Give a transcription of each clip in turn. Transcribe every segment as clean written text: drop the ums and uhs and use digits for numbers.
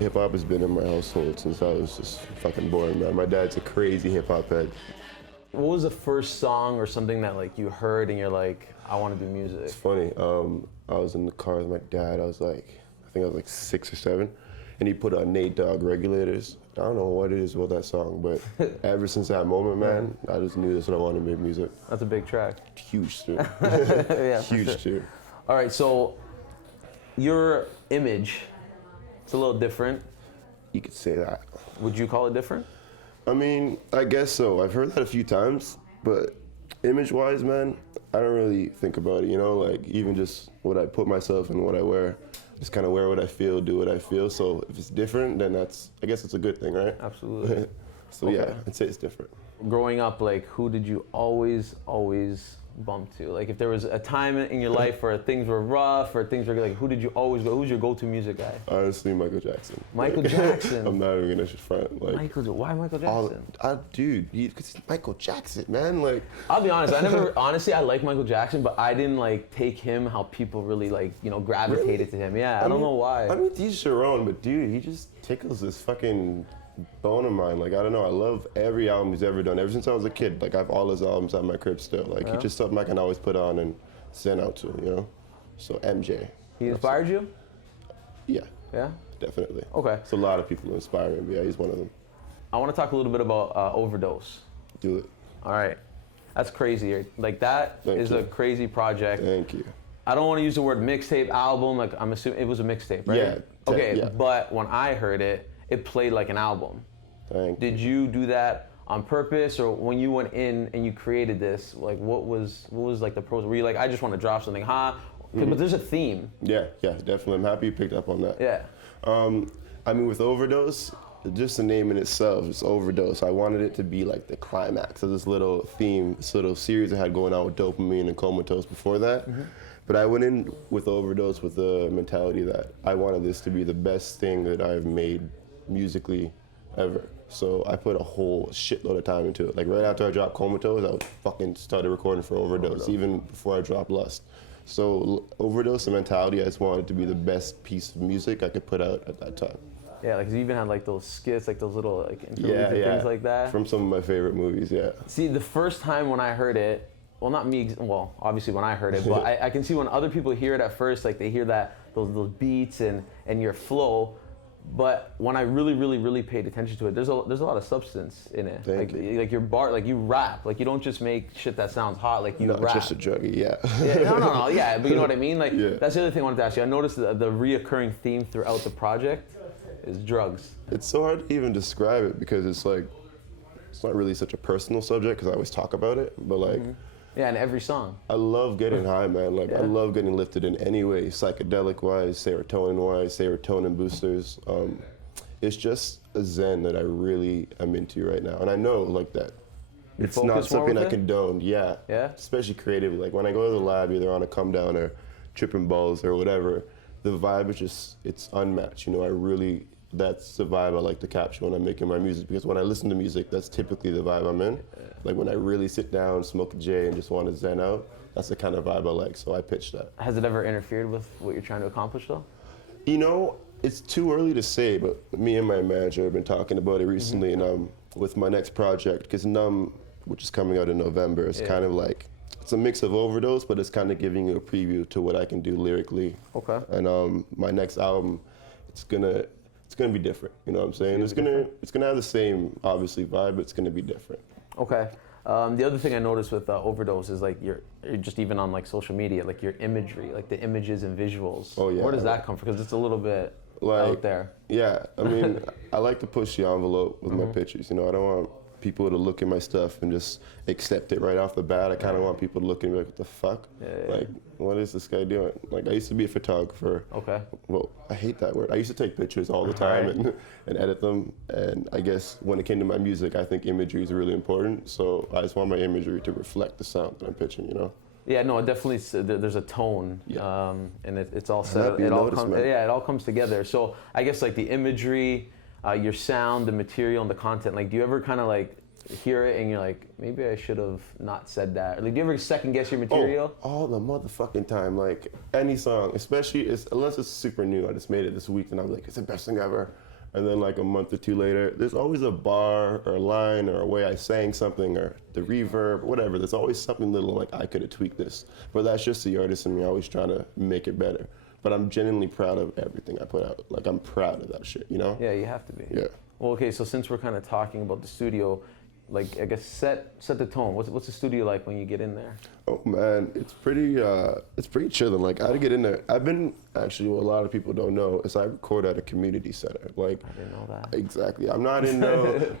hip hop has been in my household since I was just fucking born, man. My dad's a crazy hip hop head. What was the first song or something that like you heard and you're like, I want to do music? It's funny. I was in the car with my dad. I think I was like 6 or 7, and he put on Nate Dogg Regulators. I don't know what it is about that song, but ever since that moment, man, I just knew that's what I wanted to make music. That's a big track. Huge too. Yeah, huge too. All right, so your image, it's a little different. You could say that. Would you call it different? I mean, I guess so. I've heard that a few times, but image-wise, man, I don't really think about it, you know? Like, even just what I put myself in, what I wear, just kind of wear what I feel, do what I feel. So if it's different, then I guess it's a good thing, right? Absolutely. So okay. Yeah, I'd say it's different. Growing up, like, who did you always bump to? Like, if there was a time in your life where things were rough or things were like, who did you always go? Who's your go-to music guy? Honestly, Michael Jackson. Michael Jackson. I'm not even gonna front. Like, why Michael Jackson? Dude, because he's Michael Jackson, man. Like, I'll be honest. Honestly, I like Michael Jackson, but I didn't like take him how people really like, gravitated really? to him. Yeah, I don't know why. I mean, he's your own, but dude, he just tickles this fucking bone of mine. Like, I don't know, I love every album he's ever done. Ever since I was a kid, like, I have all his albums at my crib still. Like, he's just something I can always put on and send out to, you know? So, MJ. He inspired you? Yeah. Yeah? Definitely. Okay. It's a lot of people who inspire me, but yeah, he's one of them. I want to talk a little bit about Overdose. Do it. All right. That's crazy. Like, that is a crazy project. Thank you. I don't want to use the word mixtape, album. Like, I'm assuming it was a mixtape, right? Yeah. Okay, yeah. But when I heard it, it played like an album. Did you do that on purpose, or when you went in and you created this, like what was like the pros? Were you like, I just want to drop something hot? But there's a theme. Yeah, definitely. I'm happy you picked up on that. Yeah. I mean, with Overdose, just the name in itself, it's Overdose. I wanted it to be like the climax of this little theme, this little series I had going on with Dopamine and Comatose before that. But I went in with Overdose with the mentality that I wanted this to be the best thing that I've made musically ever. So I put a whole shitload of time into it. Like right after I dropped Comatose, I fucking started recording for Overdose, even before I dropped Lust. So Overdose, the mentality, I just wanted it to be the best piece of music I could put out at that time. Yeah, like you even had like those skits, like those little like interludes and things like that. From some of my favorite movies, yeah. See, the first time when I heard it, well, not me, well, obviously when I heard it, but I can see when other people hear it at first, like they hear those beats and your flow. But when I really paid attention to it, there's a lot of substance in it. Like your bar, like you rap, like you don't just make shit that sounds hot, like you rap. Not just a druggie, yeah. No, yeah, but you know what I mean? Like that's the other thing I wanted to ask you. I noticed the reoccurring theme throughout the project is drugs. It's so hard to even describe it because it's like, it's not really such a personal subject because I always talk about it, but like, yeah, in every song. I love getting high, man. Like, I love getting lifted in any way, psychedelic-wise, serotonin-wise, serotonin boosters. It's just a zen that I really am into right now. And I know, like, that it's not something I condone, yeah. Especially creatively. Like, when I go to the lab, either on a come-down or tripping balls or whatever, the vibe is just, it's unmatched. You know, that's the vibe I like to capture when I'm making my music, because when I listen to music, that's typically the vibe I'm in. Like when I really sit down, smoke a J, and just want to zen out, that's the kind of vibe I like, so I pitched that. Has it ever interfered with what you're trying to accomplish though? You know, it's too early to say, but me and my manager have been talking about it recently, and with my next project, because Numb, which is coming out in November, is kind of like, it's a mix of Overdose, but it's kind of giving you a preview to what I can do lyrically. Okay. And my next album, it's gonna be different. You know what I'm saying? It's gonna have the same obviously vibe, but it's gonna be different. Okay. The other thing I noticed with Overdose is like you're just even on like social media, like your imagery, like the images and visuals. Oh yeah. Where does that come from? Because it's a little bit out there. Yeah. I mean, I like to push the envelope with my pictures. You know, I don't want people to look at my stuff and just accept it right off the bat. I kind of want people to look at me like, what the fuck? Like, what is this guy doing? Like, I used to be a photographer. Okay. Well, I hate that word. I used to take pictures all the time and edit them. And I guess when it came to my music, I think imagery is really important. So I just want my imagery to reflect the sound that I'm pitching, you know? Yeah, no, definitely. There's a tone, and it's all set. It all comes together. So I guess like the imagery, your sound, the material, and the content. Like, do you ever kind of like hear it and you're like, maybe I should have not said that? Or, like, do you ever second guess your material? Oh, all the motherfucking time. Like any song, especially unless it's super new. I just made it this week, and I'm like, it's the best thing ever. And then like a month or two later, there's always a bar or a line or a way I sang something or the reverb, whatever. There's always something little like I could have tweaked this. But that's just the artist in me always trying to make it better. But I'm genuinely proud of everything I put out. Like I'm proud of that shit, you know? Yeah, you have to be. Yeah. Well, okay, so since we're kind of talking about the studio, like I guess set the tone. What's the studio like when you get in there? Oh man, it's pretty chilling. Like I get in there. I've been actually what a lot of people don't know is I record at a community center. Like I didn't know that. Exactly. I'm not in no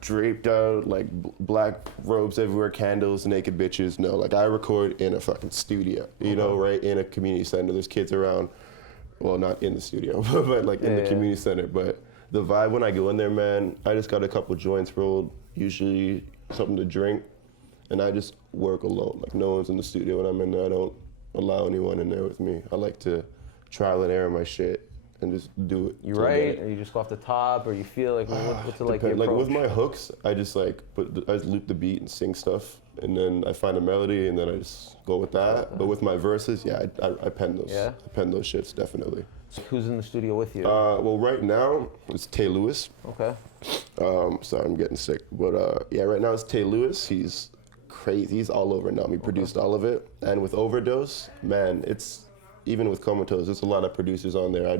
draped out like black robes everywhere, candles, naked bitches. No, like I record in a fucking studio. You know, right in a community center. There's kids around. Well, not in the studio, but like in the community center. But the vibe when I go in there, man, I just got a couple joints rolled, usually something to drink, and I just work alone. Like no one's in the studio when I'm in there. I don't allow anyone in there with me. I like to trial and error my shit and just do it. You write, or you just go off the top, or you feel like what's it like? Your Like approach? with my hooks, I just like I just loop the beat and sing stuff, and then I find a melody, and then I just go with that. But with my verses, yeah, I pen those. Yeah? I pen those shits definitely. So who's in the studio with you? Well, right now it's Tay Lewis. Okay. Sorry, I'm getting sick. But yeah, right now it's Tay Lewis. He's crazy. He's all over Numb. He produced all of it. And with Overdose, man, it's even with Comatose, there's a lot of producers on there.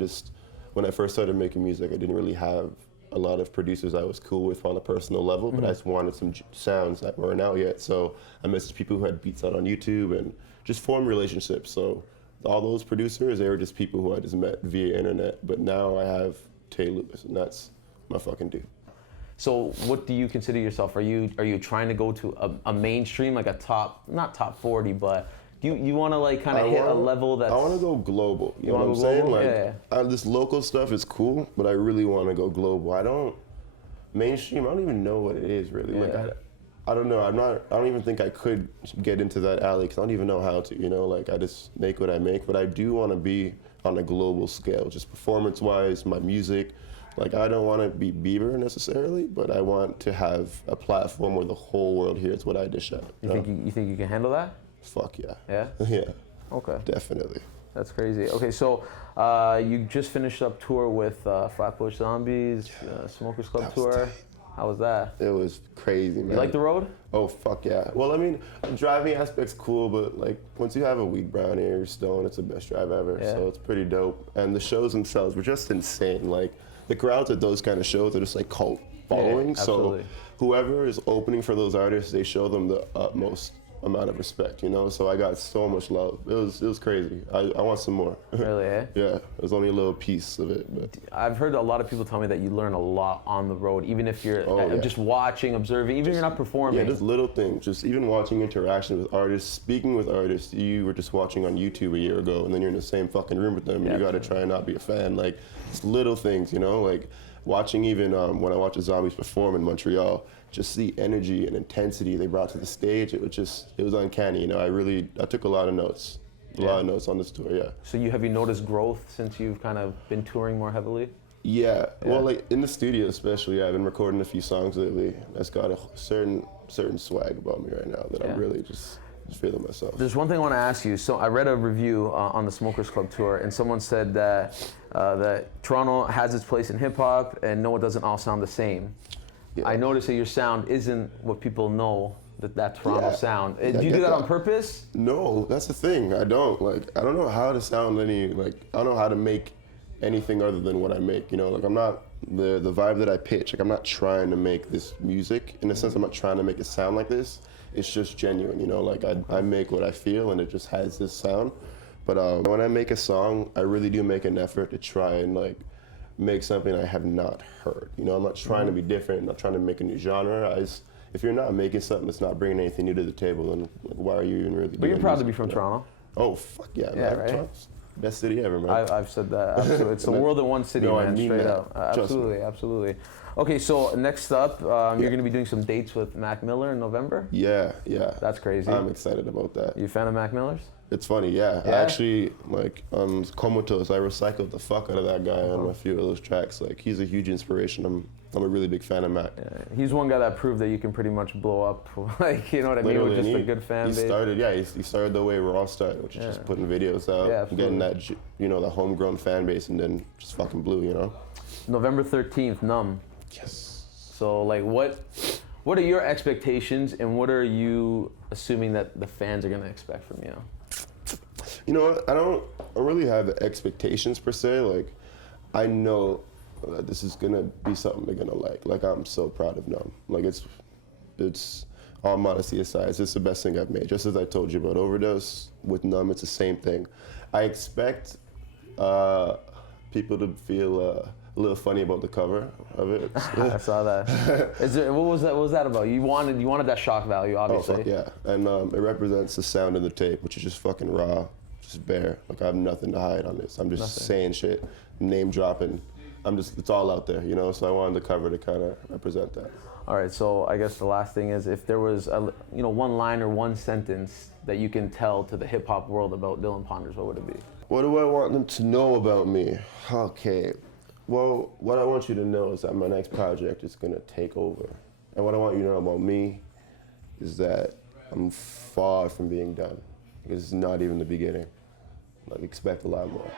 When I first started making music, I didn't really have a lot of producers I was cool with on a personal level, but I just wanted some sounds that weren't out yet. So I messaged people who had beats out on YouTube and just formed relationships. So all those producers, they were just people who I just met via internet. But now I have Tay Lewis, and that's my fucking dude. So what do you consider yourself? Are you trying to go to a mainstream, like a not top 40, but you want to like kind of hit a level that's... I want to go global. You know what I'm go saying? global? Like, this local stuff is cool, but I really want to go global. Mainstream, I don't even know what it is really. Yeah. Like, I don't know. I don't even think I could get into that alley because I don't even know how to, you know? Like, I just make what I make, but I do want to be on a global scale, just performance-wise, my music. Like, I don't want to be Bieber necessarily, but I want to have a platform where the whole world hears what I dish out. You think you can handle that? Fuck yeah. Yeah? Yeah. Okay. Definitely. That's crazy. Okay, so you just finished up tour with Flatbush Zombies, Smokers Club tour. tight. How was that? It was crazy, man. You like the road? Oh, fuck yeah. Well, I mean, the driving aspect's cool, but like once you have a weed brown here, you're stoned, it's the best drive ever. Yeah. So it's pretty dope. And the shows themselves were just insane. Like the crowds at those kind of shows are just like cult following. Yeah, absolutely. So whoever is opening for those artists, they show them the utmost amount of respect, you know? So I got so much love. It was crazy. I want some more. Really, eh? Yeah, it was only a little piece of it. But I've heard a lot of people tell me that you learn a lot on the road, even if you're yeah. just watching, observing, even if you're not performing. Yeah, just little things. Just even watching interaction with artists, speaking with artists you were just watching on YouTube a year ago, and then you're in the same fucking room with them, and Yeah, you got to try and not be a fan. Like, it's little things, you know? Like, watching even when I watched the Zombies perform in Montreal, just the energy and intensity they brought to the stage, it was uncanny, you know? I took a lot of notes. A lot of notes on this tour, yeah. So have you noticed growth since you've kind of been touring more heavily? Yeah, well, like in the studio especially, I've been recording a few songs lately. That's got a certain swag about me right now that I'm really just feeling myself. There's one thing I want to ask you. So I read a review on the Smokers Club tour, and someone said that Toronto has its place in hip hop, and no, it doesn't all sound the same. Yeah. I noticed that your sound isn't what people know that Toronto sound. Do you do that on purpose? No, that's the thing. I don't know how to sound I don't know how to make anything other than what I make, you know? Like I'm not the vibe that I pitch. Like I'm not trying to make this music in a sense. I'm not trying to make it sound like this. It's just genuine, you know? Like I make what I feel and it just has this sound. But when I make a song, I really do make an effort to try and like make something I have not heard. You know, I'm not trying to be different. I'm not trying to make a new genre. If you're not making something that's not bringing anything new to the table, then like, why are you even really doing But you're proud to music, be from Toronto. Oh, fuck yeah, Yeah, man. right? Toronto's the best city ever, man. I've said that. Absolutely. It's the world in one city, No, I man. mean Straight that. up. Trust me. Absolutely. Okay, so next up, you're going to be doing some dates with Mac Miller in November? Yeah. That's crazy. I'm excited about that. You a fan of Mac Miller's? It's funny, yeah. I actually, Comatose, I recycled the fuck out of that guy on a few of those tracks. Like, he's a huge inspiration. I'm a really big fan of Mac. Yeah, he's one guy that proved that you can pretty much blow up, like, you know what I mean, Literally, with just and a good fan base. He started the way we're all started, which is just putting videos out, getting that, you know, the homegrown fan base, and then just fucking blew, you know? November 13th, Numb. Yes. So, like, what are your expectations, and what are you assuming that the fans are gonna expect from you? You know what, I don't really have expectations per se. Like, I know that this is gonna be something they're gonna like. Like, I'm so proud of Numb. Like, it's all modesty aside, it's just the best thing I've made. Just as I told you about Overdose, with Numb, it's the same thing. I expect people to feel a little funny about the cover of it. I saw that. What was that about? You wanted that shock value, obviously. Oh, fuck yeah. And it represents the sound of the tape, which is just fucking raw, just bare. Like, I have nothing to hide on this. I'm just saying shit, name dropping. It's all out there, you know? So I wanted the cover to kind of represent that. All right, so I guess the last thing is, if there was one line or one sentence that you can tell to the hip hop world about Dillan Ponders, what would it be? What do I want them to know about me? Okay. Well, what I want you to know is that my next project is gonna take over. And what I want you to know about me is that I'm far from being done. It's not even the beginning. Like, expect a lot more.